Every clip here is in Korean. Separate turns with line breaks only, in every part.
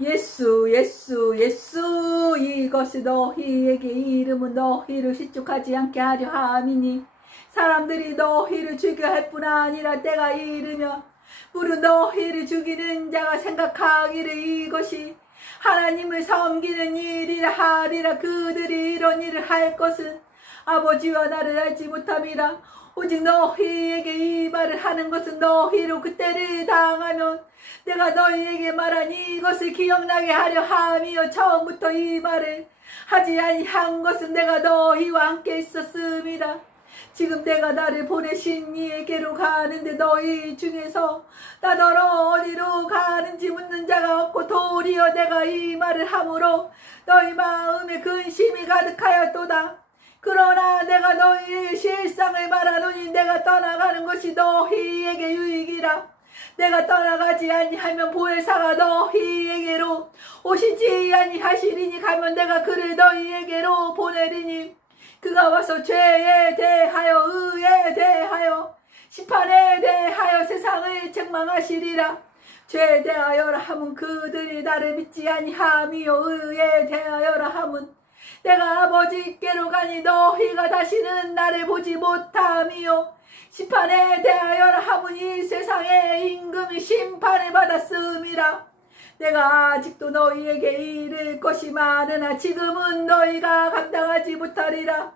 예수 예수 예수 이것이 너희에게 이름은 너희를 실족하지 않게 하려 함이니 사람들이 너희를 죽여 할 뿐 아니라 때가 이르면 부른 너희를 죽이는 자가 생각하기를 이것이 하나님을 섬기는 일이라 하리라 그들이 이런 일을 할 것은 아버지와 나를 알지 못함이라 오직 너희에게 이 말을 하는 것은 너희로 그때를 당하면 내가 너희에게 말한 이것을 기억나게 하려 함이요. 처음부터 이 말을 하지 아니한 것은 내가 너희와 함께 있었음이라 지금 내가 나를 보내신 이에게로 가는데 너희 중에서 나더러 어디로 가는지 묻는 자가 없고 도리어 내가 이 말을 함으로 너희 마음에 근심이 가득하였도다 그러나 내가 너희의 실상을 말하노니 내가 떠나가는 것이 너희에게 유익이라. 내가 떠나가지 아니하면 보혜사가 너희에게로 오시지 아니하시리니 가면 내가 그를 너희에게로 보내리니. 그가 와서 죄에 대하여 의에 대하여 심판에 대하여 세상을 책망하시리라. 죄에 대하여라 함은 그들이 나를 믿지 아니함이요 의에 대하여라 함은. 내가 아버지께로 가니 너희가 다시는 나를 보지 못함이요. 심판에 대하여라 함은 이 세상의 임금이 심판을 받았음이라. 내가 아직도 너희에게 이를 것이 많으나 지금은 너희가 감당하지 못하리라.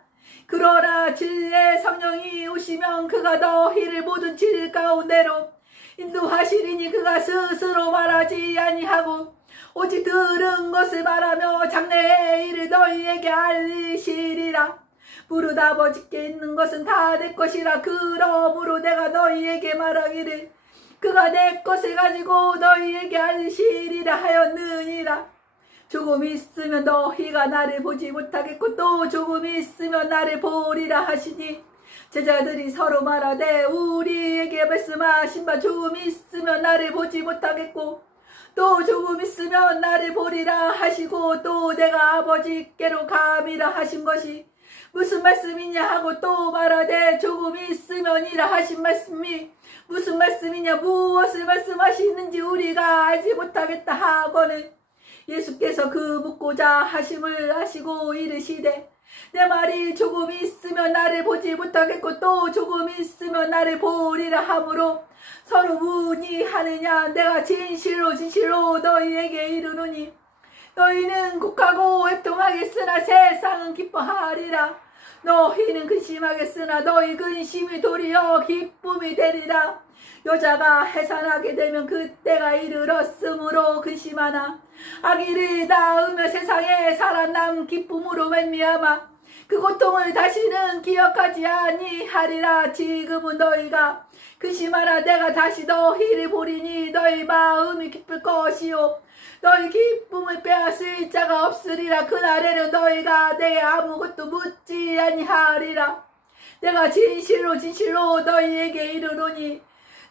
그러나 진리의 성령이 오시면 그가 너희를 모든 질 가운데로 인도하시리니 그가 스스로 말하지 아니하고 오직 들은 것을 말하며 장래의 일을 너희에게 알리시리라. 무릇 아버지께 있는 것은 다 내 것이라 그러므로 내가 너희에게 말하기를 그가 내 것을 가지고 너희에게 알리시리라 하였느니라. 조금 있으면 너희가 나를 보지 못하겠고 또 조금 있으면 나를 보리라 하시니 제자들이 서로 말하되 우리에게 말씀하신 바 조금 있으면 나를 보지 못하겠고 또 조금 있으면 나를 보리라 하시고 또 내가 아버지께로 감이라 하신 것이 무슨 말씀이냐 하고 또 말하되 조금 있으면이라 하신 말씀이 무슨 말씀이냐 무엇을 말씀하시는지 우리가 알지 못하겠다 하거늘 예수께서 그 묻고자 하심을 하시고 이르시되 내 말이 조금 있으면 나를 보지 못하겠고 또 조금 있으면 나를 보리라 하므로 서로 문의하느냐? 내가 진실로 진실로 너희에게 이르노니 너희는 곡하고 애통하겠으나 세상은 기뻐하리라 너희는 근심하겠으나? 너희 근심이 도리어 기쁨이 되리라. 여자가 해산하게 되면 그때가 이르렀으므로 근심하나? 아기를 낳으며 세상에 살아남 기쁨으로 말미암아 그 고통을 다시는 기억하지 아니하리라. 지금은 너희가 근심하라 내가 다시 너희를 보리니 너희 마음이 기쁠 것이요. 너희 기쁨을 빼앗을 자가 없으리라. 그날에는 너희가 내게 아무것도 묻지 아니하리라. 내가 진실로 진실로 너희에게 이르노니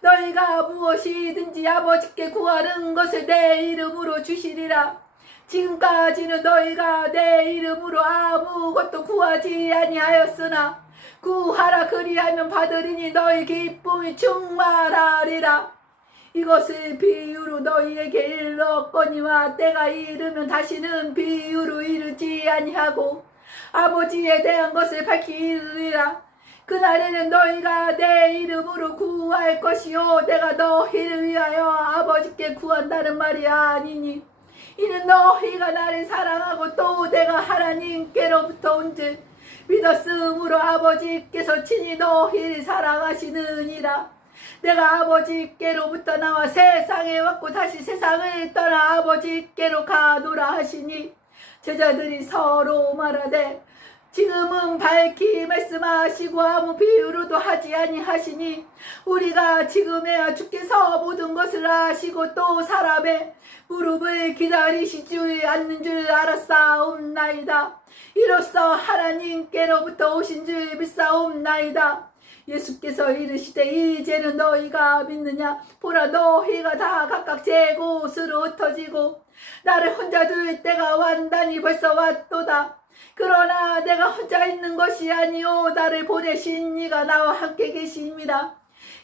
너희가 무엇이든지 아버지께 구하는 것을 내 이름으로 주시리라 지금까지는 너희가 내 이름으로 아무것도 구하지 아니하였으나 구하라 그리하면 받으리니 너희 기쁨이 충만하리라. 이것을 비유로 너희에게 일렀거니와 때가 이르면 다시는 비유로 이르지 아니하고 아버지에 대한 것을 밝히리라. 그날에는 너희가 내 이름으로 구할 것이요. 내가 너희를 위하여 아버지께 구한다는 말이 아니니 이는 너희가 나를 사랑하고 또 내가 하나님께로부터 온즉 믿었으므로 아버지께서 친히 너희를 사랑하시느니라. 내가 아버지께로부터 나와 세상에 왔고 다시 세상을 떠나 아버지께로 가노라 하시니 제자들이 서로 말하되 지금은 밝히 말씀하시고 아무 비유로도 하지 아니하시니 우리가 지금에야 주께서 모든 것을 아시고 또 사람의 무릎을 기다리시지 않는 줄 알았사옵나이다. 이로써 하나님께로부터 오신 줄 믿사옵나이다. 예수께서 이르시되 이제는 너희가 믿느냐 보라 너희가 다 각각 제 곳으로 흩어지고 나를 혼자 둘 때가 완단히 벌써 왔도다. 그러나 내가 혼자 있는 것이 아니요 나를 보내신 이가 나와 함께 계십니다.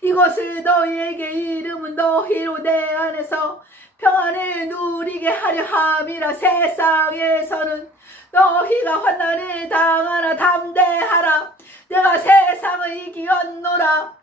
이것을 너희에게 이름은 너희로 내 안에서 평안을 누리게 하려 함이라. 세상에서는 너희가 환난을 당하나 담대하라. 내가 세상을 이기었노라.